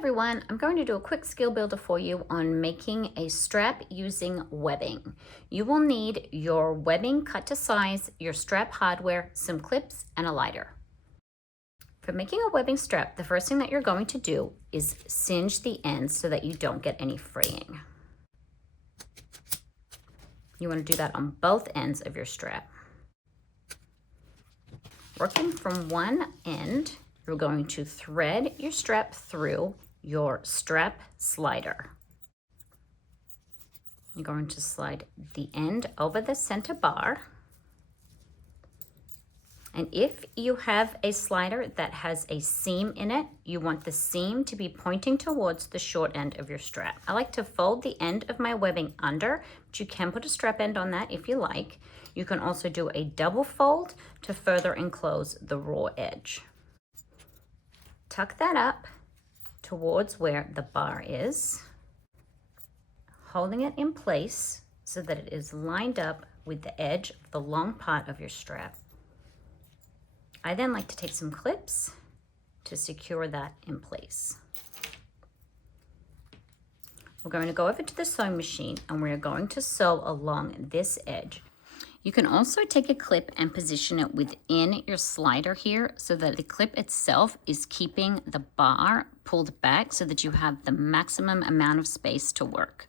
everyone, I'm going to do a quick skill builder for you on making a strap using webbing. You will need your webbing cut to size, your strap hardware, some clips, and a lighter. For making a webbing strap, the first thing that you're going to do is singe the ends so that you don't get any fraying. You want to do that on both ends of your strap. Working from one end, you're going to thread your strap through your strap slider. You're going to slide the end over the center bar. And if you have a slider that has a seam in it, you want the seam to be pointing towards the short end of your strap. I like to fold the end of my webbing under, but you can put a strap end on that if you like. You can also do a double fold to further enclose the raw edge. Tuck that up towards where the bar is, holding it in place so that it is lined up with the edge of the long part of your strap. I then like to take some clips to secure that in place. We're going to go over to the sewing machine and we're going to sew along this edge. You can also take a clip and position it within your slider here so that the clip itself is keeping the bar pulled back so that you have the maximum amount of space to work.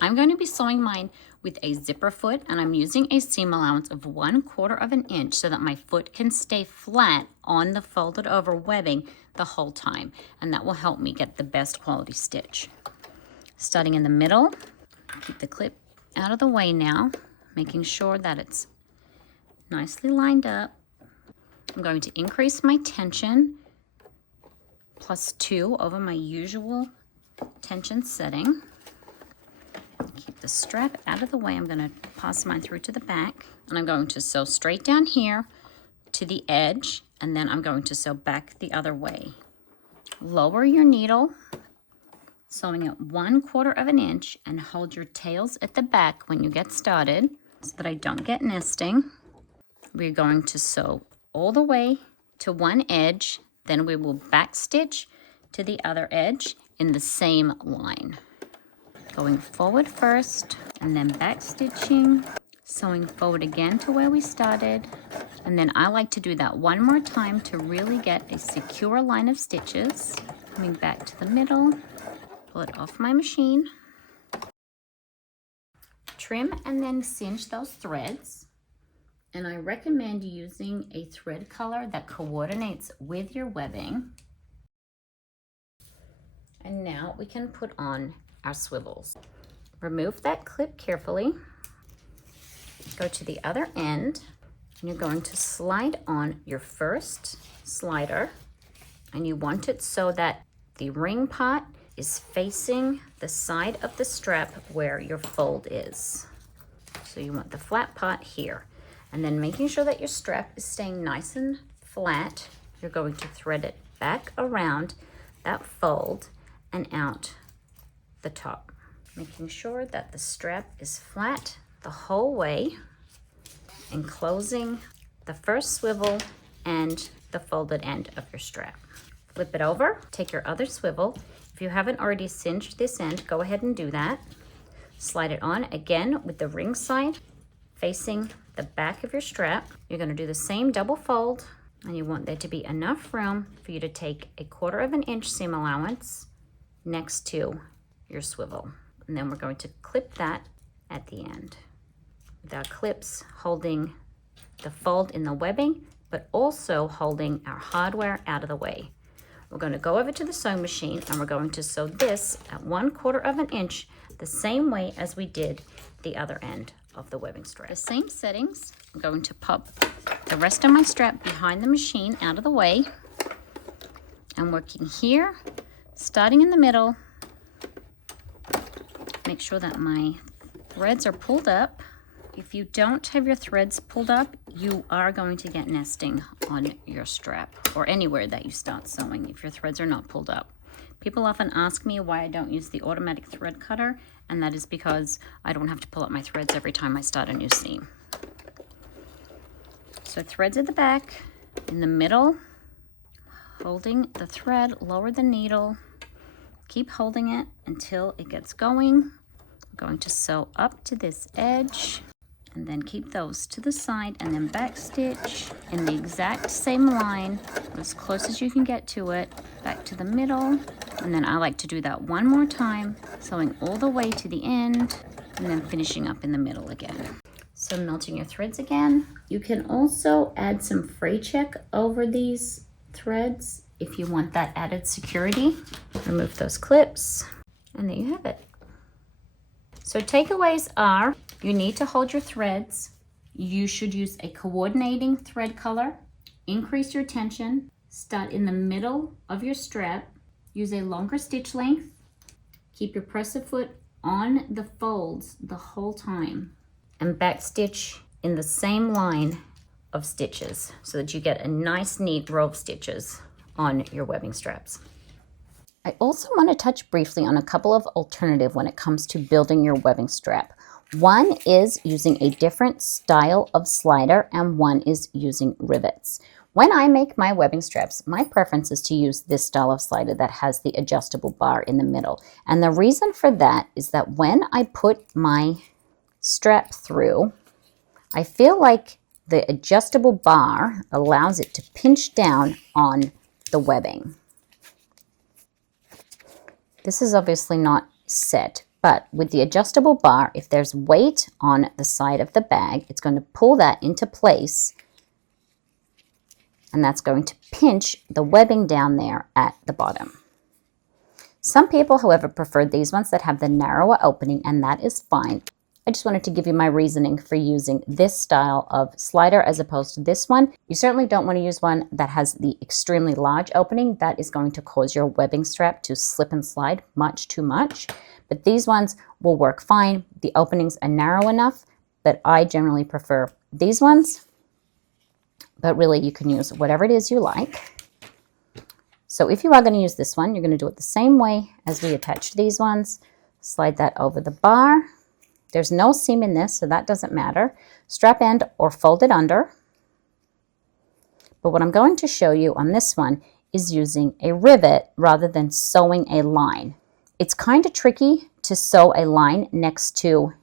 I'm going to be sewing mine with a zipper foot, and I'm using a seam allowance of 1/4 of an inch so that my foot can stay flat on the folded over webbing the whole time, and that will help me get the best quality stitch. Starting in the middle, keep the clip out of the way now, making sure that it's nicely lined up. I'm going to increase my tension +2 over my usual tension setting. Keep the strap out of the way. I'm going to pass mine through to the back, and I'm going to sew straight down here to the edge, and then I'm going to sew back the other way. Lower your needle, sewing at 1/4 of an inch, and hold your tails at the back when you get started so that I don't get nesting. We're going to sew all the way to one edge, then we will back stitch to the other edge in the same line. Going forward first, and then back stitching, sewing forward again to where we started, and then I like to do that one more time to really get a secure line of stitches. Coming back to the middle, pull it off my machine, trim and then cinch those threads, and I recommend using a thread color that coordinates with your webbing. And now we can put on our swivels. Remove that clip carefully, go to the other end, and you're going to slide on your first slider, and you want it so that the ring part is facing the side of the strap where your fold is. So you want the flat part here, and then making sure that your strap is staying nice and flat, you're going to thread it back around that fold and out the top, making sure that the strap is flat the whole way, enclosing the first swivel and the folded end of your strap. Flip it over, take your other swivel. If you haven't already singed this end, go ahead and do that. Slide it on again with the ring side facing the back of your strap. You're going to do the same double fold, and you want there to be enough room for you to take 1/4 of an inch seam allowance next to your swivel, and then we're going to clip that at the end with our clips holding the fold in the webbing, but also holding our hardware out of the way. We're going to go over to the sewing machine, and we're going to sew this at 1/4 of an inch the same way as we did the other end of the webbing strap. The same settings. I'm going to pop the rest of my strap behind the machine out of the way. I'm working here, starting in the middle. Make sure that my threads are pulled up. If you don't have your threads pulled up, you are going to get nesting on your strap or anywhere that you start sewing if your threads are not pulled up. People often ask me why I don't use the automatic thread cutter, and that is because I don't have to pull up my threads every time I start a new seam. So threads at the back, in the middle, holding the thread, lower the needle, Keep holding it until it gets going. I'm going to sew up to this edge and then keep those to the side and then back stitch in the exact same line, as close as you can get to it, back to the middle. And then I like to do that one more time, sewing all the way to the end and then finishing up in the middle again. So melting your threads again. You can also add some fray check over these threads if you want that added security. Remove those clips, and there you have it. So takeaways are, you need to hold your threads. You should use a coordinating thread color. Increase your tension. Start in the middle of your strap. Use a longer stitch length. Keep your presser foot on the folds the whole time. And back stitch in the same line of stitches so that you get a nice neat row of stitches on your webbing straps. I also want to touch briefly on a couple of alternatives when it comes to building your webbing strap. One is using a different style of slider and one is using rivets. When I make my webbing straps, my preference is to use this style of slider that has the adjustable bar in the middle. And the reason for that is that when I put my strap through, I feel like the adjustable bar allows it to pinch down on the webbing. This is obviously not set, but with the adjustable bar, if there's weight on the side of the bag, it's going to pull that into place, and that's going to pinch the webbing down there at the bottom. Some people, however, prefer these ones that have the narrower opening, and that is fine. I just wanted to give you my reasoning for using this style of slider as opposed to this one. You certainly don't want to use one that has the extremely large opening. That is going to cause your webbing strap to slip and slide much too much. But these ones will work fine. The openings are narrow enough, but I generally prefer these ones. But really, you can use whatever it is you like. So if you are going to use this one, you're going to do it the same way as we attached these ones. Slide that over the bar. There's no seam in this, so that doesn't matter. Strap end or fold it under. But what I'm going to show you on this one is using a rivet rather than sewing a line. It's kind of tricky to sew a line next to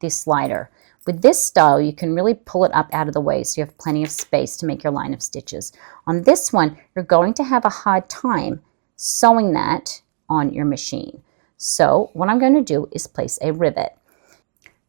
the slider. With this style, you can really pull it up out of the way so you have plenty of space to make your line of stitches. On this one, you're going to have a hard time sewing that on your machine. So what I'm going to do is place a rivet.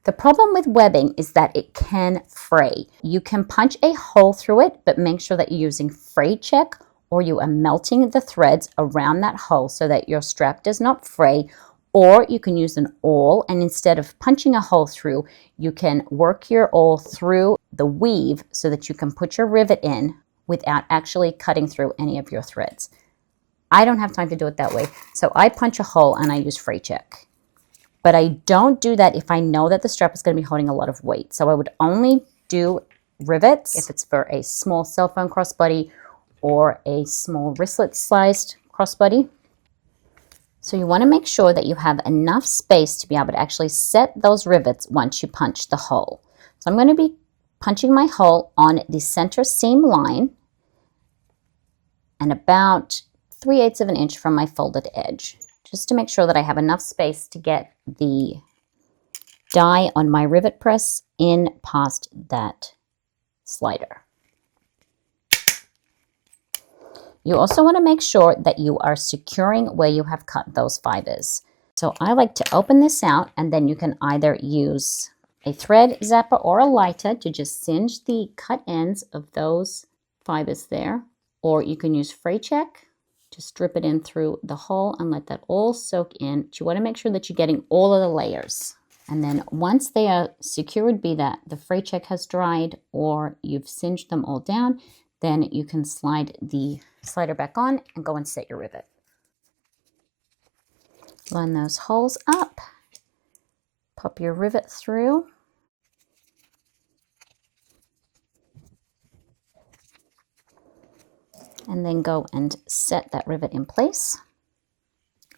The problem with webbing is that it can fray. You can punch a hole through it, but make sure that you're using fray check or you are melting the threads around that hole so that your strap does not fray. Or you can use an awl, and instead of punching a hole through, you can work your awl through the weave so that you can put your rivet in without actually cutting through any of your threads. I don't have time to do it that way, so I punch a hole and I use fray check. But I don't do that if I know that the strap is going to be holding a lot of weight. So I would only do rivets if it's for a small cell phone crossbody or a small wristlet-sized crossbody. So you want to make sure that you have enough space to be able to actually set those rivets once you punch the hole. So I'm going to be punching my hole on the center seam line and about 3/8 of an inch from my folded edge, just to make sure that I have enough space to get the die on my rivet press in past that slider. You also want to make sure that you are securing where you have cut those fibers. So I like to open this out, and then you can either use a thread zapper or a lighter to just singe the cut ends of those fibers there, or you can use fray check to strip it in through the hole and let that all soak in. But you want to make sure that you're getting all of the layers. And then once they are secured, be that the fray check has dried or you've singed them all down, then you can slide the slider back on and go and set your rivet. Line those holes up, pop your rivet through. And then go and set that rivet in place.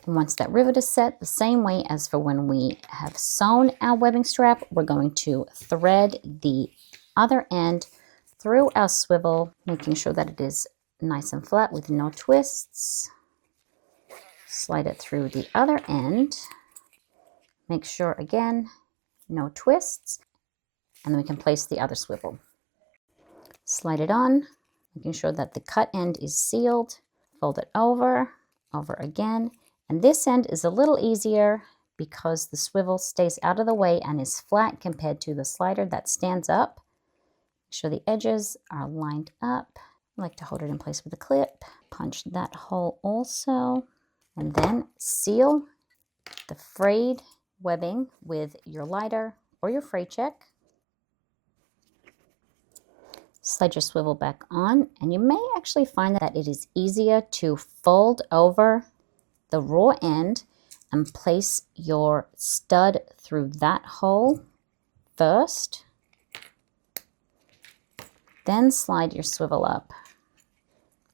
And once that rivet is set, the same way as for when we have sewn our webbing strap, we're going to thread the other end through our swivel, making sure that it is nice and flat with no twists. Slide it through the other end. Make sure, again, no twists. And then we can place the other swivel. Slide it on, making sure that the cut end is sealed. Fold it over, over again. And this end is a little easier because the swivel stays out of the way and is flat compared to the slider that stands up. Make sure the edges are lined up. I like to hold it in place with a clip. Punch that hole also. And then seal the frayed webbing with your lighter or your fray check. Slide your swivel back on, and you may actually find that it is easier to fold over the raw end and place your stud through that hole first. Then slide your swivel up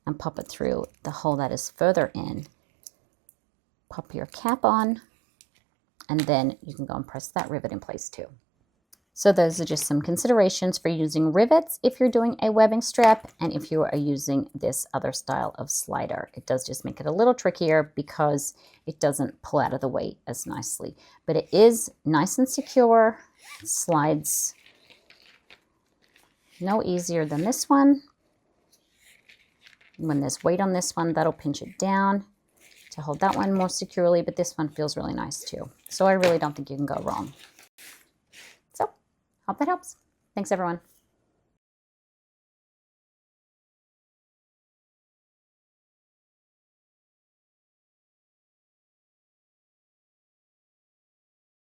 and pop it through the hole that is further in. Pop your cap on, and then you can go and press that rivet in place too. So those are just some considerations for using rivets if you're doing a webbing strap and if you are using this other style of slider. It does just make it a little trickier because it doesn't pull out of the way as nicely. But it is nice and secure. It slides no easier than this one. When there's weight on this one, that'll pinch it down to hold that one more securely, but this one feels really nice too. So I really don't think you can go wrong. Hope that helps. Thanks, everyone.